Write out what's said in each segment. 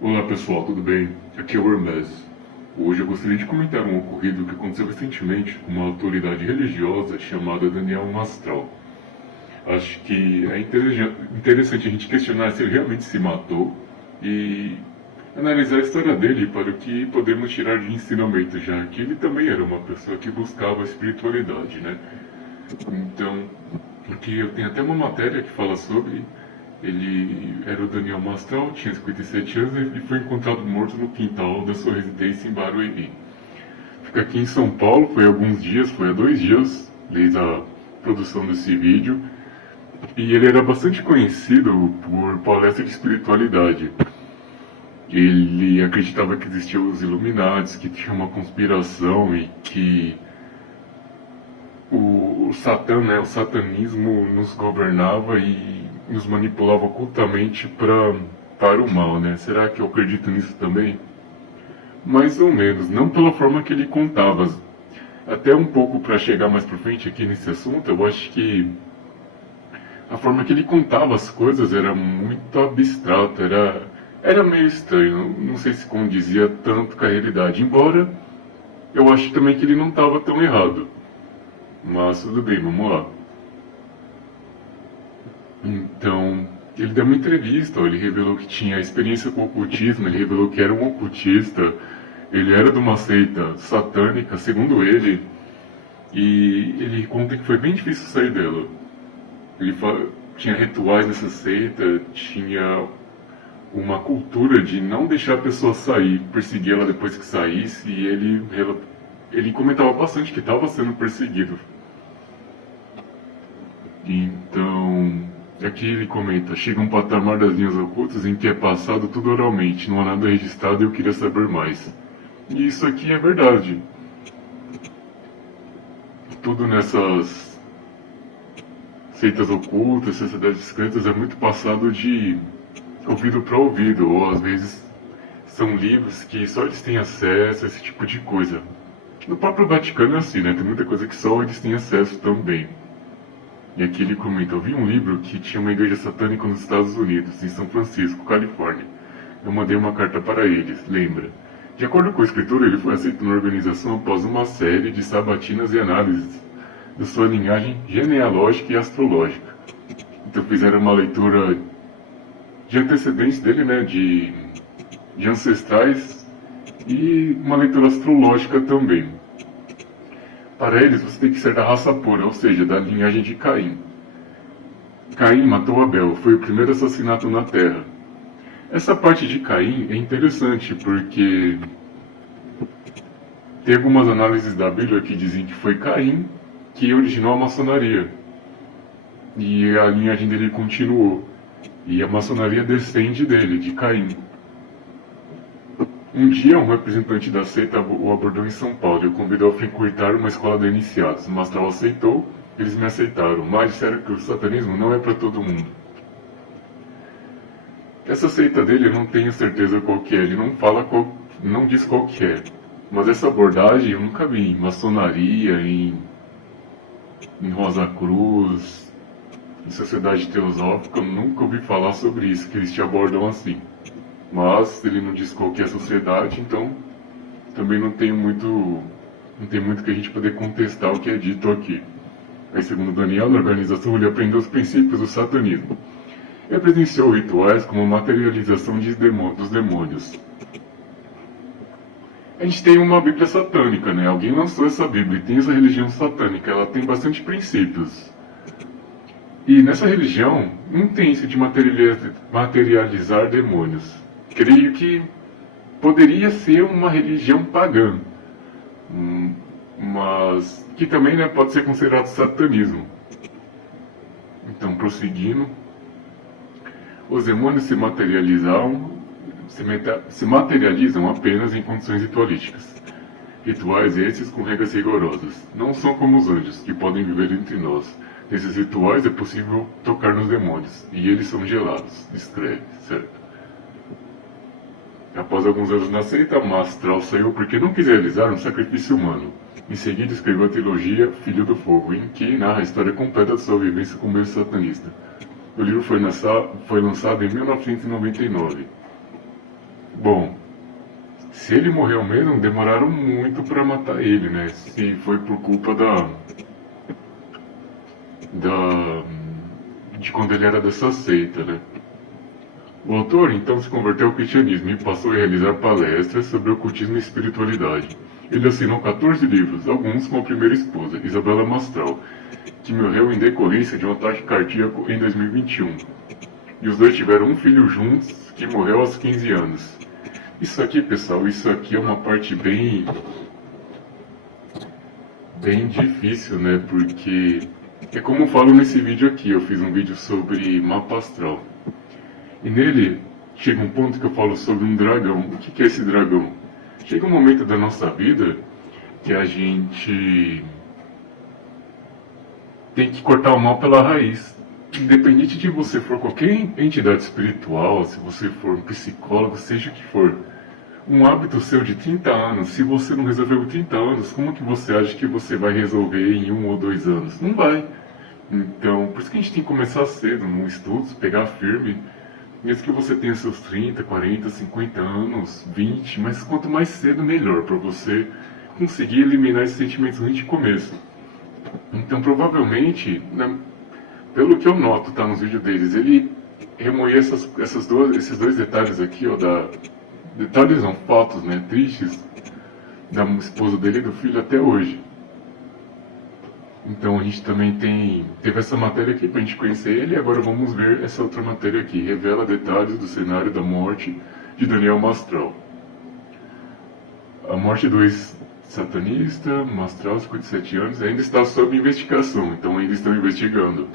Olá pessoal, tudo bem? Aqui é o Hermes. Hoje eu gostaria de comentar um ocorrido que aconteceu recentemente com uma autoridade religiosa chamada Daniel Mastral. Acho que é interessante a gente questionar se ele realmente se matou e analisar a história dele para o que podemos tirar de ensinamento, já que ele também era uma pessoa que buscava a espiritualidade, né? Então, porque eu tenho até uma matéria que fala sobre. Ele era o Daniel Mastral, tinha 57 anos e foi encontrado morto no quintal da sua residência em Barueri. Fica aqui em São Paulo, foi há alguns dias, foi há 2 dias, desde a produção desse vídeo. E ele era bastante conhecido por palestras de espiritualidade. Ele acreditava que existiam os Illuminatis, que tinha uma conspiração e que o Satã, né, o satanismo nos governava e nos manipulava ocultamente para o mal, né? Será que eu acredito nisso também? Mais ou menos, não pela forma que ele contava. Até um pouco para chegar mais para frente aqui nesse assunto, eu acho que a forma que ele contava as coisas era muito abstrata, era meio estranho, não sei se condizia tanto com a realidade, embora eu acho também que ele não estava tão errado. Mas tudo bem, vamos lá. Então, ele deu uma entrevista, ele revelou que tinha experiência com ocultismo, ele revelou que era um ocultista, ele era de uma seita satânica, segundo ele, e ele conta que foi bem difícil sair dela. Ele tinha rituais nessa seita, tinha uma cultura de não deixar a pessoa sair, perseguir ela depois que saísse, e ele comentava bastante que estava sendo perseguido. Então, aqui ele comenta: chega um patamar das linhas ocultas em que é passado tudo oralmente, não há nada registrado e eu queria saber mais. E isso aqui é verdade. Tudo nessas seitas ocultas, sociedades secretas, é muito passado de ouvido para ouvido, ou às vezes são livros que só eles têm acesso a esse tipo de coisa. No próprio Vaticano é assim, né? Tem muita coisa que só eles têm acesso também. E aqui ele comenta: eu vi um livro que tinha uma igreja satânica nos Estados Unidos, em São Francisco, Califórnia. Eu mandei uma carta para eles, lembra? De acordo com a escritura, ele foi aceito na organização após uma série de sabatinas e análises de sua linhagem genealógica e astrológica. Então fizeram uma leitura de antecedentes dele, né, de ancestrais, e uma leitura astrológica também. Para eles, você tem que ser da raça pura, ou seja, da linhagem de Caim. Caim matou Abel, foi o primeiro assassinato na Terra. Essa parte de Caim é interessante porque tem algumas análises da Bíblia que dizem que foi Caim que originou a maçonaria. E a linhagem dele continuou. E a maçonaria descende dele, de Caim. Um dia, um representante da seita o abordou em São Paulo e o convidou a frequentar uma escola de iniciados. O Mastral aceitou, eles me aceitaram, mas disseram que o satanismo não é para todo mundo. Essa seita dele eu não tenho certeza qual que é, ele não diz qual que é. Mas essa abordagem eu nunca vi em maçonaria, em Rosa Cruz, em Sociedade Teosófica, eu nunca ouvi falar sobre isso, que eles te abordam assim. Mas ele não diz qual que é a sociedade, então também não tem muito que a gente poder contestar o que é dito aqui. Aí, segundo Daniel, na organização ele aprendeu os princípios do satanismo. Ele presenciou rituais como a materialização dos demônios. A gente tem uma Bíblia satânica, né? Alguém lançou essa Bíblia e tem essa religião satânica, ela tem bastante princípios. E nessa religião não tem isso de materializar demônios. Creio que poderia ser uma religião pagã, mas que também, né, pode ser considerado satanismo. Então, prosseguindo, os demônios se materializam apenas em condições ritualísticas. Rituais esses com regras rigorosas. Não são como os anjos, que podem viver entre nós. Nesses rituais é possível tocar nos demônios, e eles são gelados, escreve, certo? Após alguns anos na seita, Mastral saiu porque não quis realizar um sacrifício humano. Em seguida escreveu a trilogia Filho do Fogo, em que narra a história completa de sua vivência como meio satanista. O livro foi lançado em 1999. Bom, se ele morreu mesmo, demoraram muito para matar ele, né? Se foi por culpa da de quando ele era dessa seita, né? O autor então se converteu ao cristianismo e passou a realizar palestras sobre ocultismo e espiritualidade. Ele assinou 14 livros, alguns com a primeira esposa, Isabela Mastral, que morreu em decorrência de um ataque cardíaco em 2021. E os dois tiveram um filho juntos, que morreu aos 15 anos. Isso aqui, pessoal, isso aqui é uma parte bem difícil, né? Porque é como eu falo nesse vídeo aqui, eu fiz um vídeo sobre mapa astral. E nele chega um ponto que eu falo sobre um dragão. O que é esse dragão? Chega um momento da nossa vida que a gente tem que cortar o mal pela raiz. Independente de você for qualquer entidade espiritual, se você for um psicólogo, seja o que for, um hábito seu de 30 anos, se você não resolveu em 30 anos, como que você acha que você vai resolver em 1 ou 2 anos? Não vai. Então, por isso que a gente tem que começar cedo, no estudo, pegar firme, mesmo que você tenha seus 30, 40, 50 anos, 20, mas quanto mais cedo, melhor, para você conseguir eliminar esses sentimentos ruins de começo. Então, provavelmente, pelo que eu noto, tá, nos vídeos deles, ele remoía esses dois detalhes aqui, ó, detalhes não, fotos, né, tristes, da esposa dele e do filho até hoje. Então a gente também teve essa matéria aqui pra gente conhecer ele, e agora vamos ver essa outra matéria aqui, revela detalhes do cenário da morte de Daniel Mastral. A morte do ex-satanista, Mastral, 57 anos, ainda está sob investigação, então ainda estão investigando.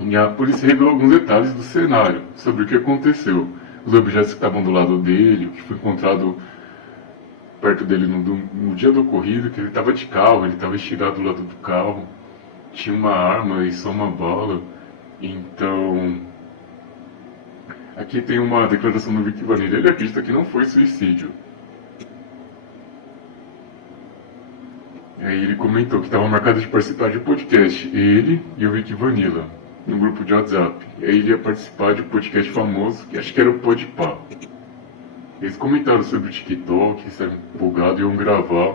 E a polícia revelou alguns detalhes do cenário, sobre o que aconteceu. Os objetos que estavam do lado dele, o que foi encontrado perto dele no dia do ocorrido, que ele estava de carro, ele estava estirado do lado do carro, tinha uma arma e só uma bala. Então, aqui tem uma declaração do Vic Vanilla, ele acredita que não foi suicídio. Aí ele comentou que estava marcado de participar de um podcast, ele e o Vic Vanilla, num grupo de WhatsApp. E aí ele ia participar de um podcast famoso, que acho que era o Podpah. Eles comentaram sobre o TikTok, estavam empolgados e iam gravar.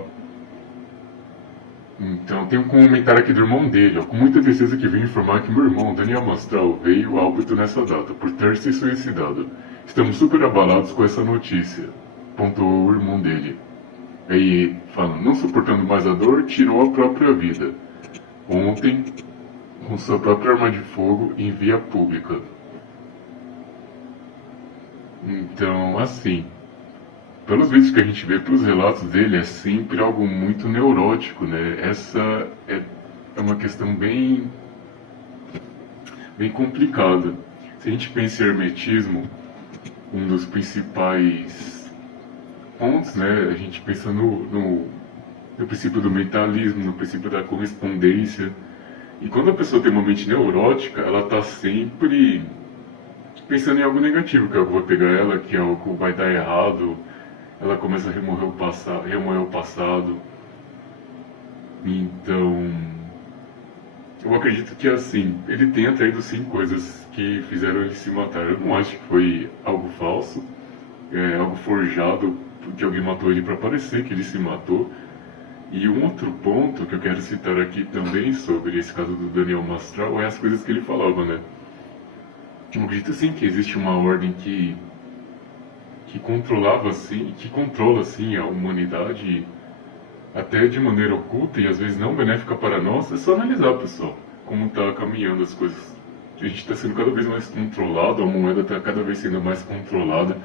Então tem um comentário aqui do irmão dele, ó, com muita tristeza que vim informar que meu irmão, Daniel Mastral, veio a óbito nessa data, por ter se suicidado. Estamos super abalados com essa notícia, pontuou o irmão dele. Aí, falando, não suportando mais a dor, tirou a própria vida. Ontem, com sua própria arma de fogo em via pública. Então, assim, pelos vídeos que a gente vê, pelos relatos dele, é sempre algo muito neurótico, né? Essa é uma questão bem complicada. Se a gente pensa em hermetismo, um dos principais pontos, né? A gente pensa no princípio do mentalismo, no princípio da correspondência. E quando a pessoa tem uma mente neurótica, ela está sempre pensando em algo negativo, que é algo que vai pegar ela, que é algo que vai dar errado, ela começa a remoer o passado. Então, eu acredito que assim, ele tenha traído sim coisas que fizeram ele se matar. Eu não acho que foi algo falso, algo forjado, que alguém matou ele para parecer que ele se matou. E um outro ponto que eu quero citar aqui também sobre esse caso do Daniel Mastral é as coisas que ele falava, né? Eu acredito sim que existe uma ordem que controlava assim, que controla assim a humanidade até de maneira oculta e às vezes não benéfica para nós. É só analisar, pessoal, como está caminhando as coisas. A gente está sendo cada vez mais controlado, a moeda está cada vez sendo mais controlada.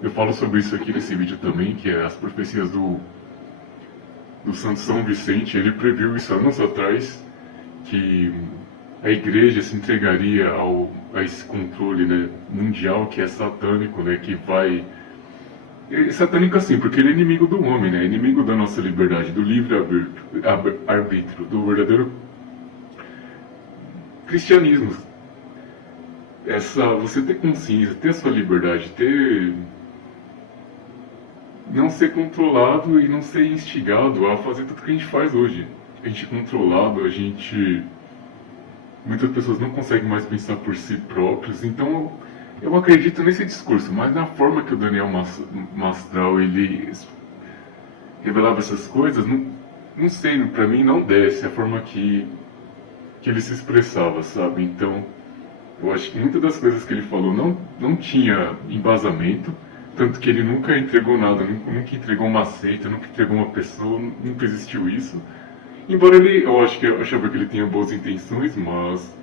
Eu falo sobre isso aqui nesse vídeo também, que é as profecias do Santo São Vicente. Ele previu isso anos atrás, que a igreja se entregaria a esse controle, né, mundial, que é satânico, né, que vai... É satânico assim, porque ele é inimigo do homem, né, inimigo da nossa liberdade, do livre-arbítrio, do verdadeiro cristianismo. Você ter consciência, ter a sua liberdade, não ser controlado e não ser instigado a fazer tudo que a gente faz hoje. A gente é controlado, muitas pessoas não conseguem mais pensar por si próprios, então Eu acredito nesse discurso, mas na forma que o Daniel Mastral ele revelava essas coisas, não sei, pra mim não desce a forma que ele se expressava, sabe? Então, eu acho que muitas das coisas que ele falou não tinha embasamento, tanto que ele nunca entregou nada, nunca entregou uma seita, nunca entregou uma pessoa, nunca existiu isso. Embora eu achava que ele tinha boas intenções, mas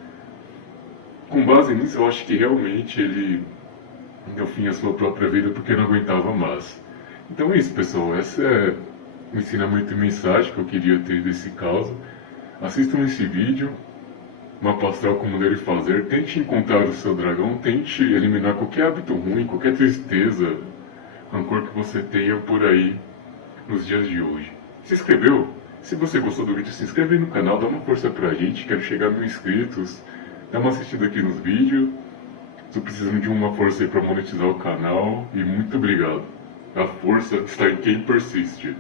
com base nisso eu acho que realmente ele deu fim à sua própria vida porque não aguentava mais. Então é isso, pessoal, esse é o ensinamento e mensagem que eu queria ter desse caso. Assistam esse vídeo, mapa astral como dele fazer, tente encontrar o seu dragão, tente eliminar qualquer hábito ruim, qualquer tristeza, rancor que você tenha por aí nos dias de hoje. Se inscreveu? Se você gostou do vídeo, se inscreve aí no canal, dá uma força pra gente, quero chegar a 1000 inscritos, dá uma assistida aqui nos vídeos, estou precisando de uma força aí pra monetizar o canal, e muito obrigado. A força está em quem persiste.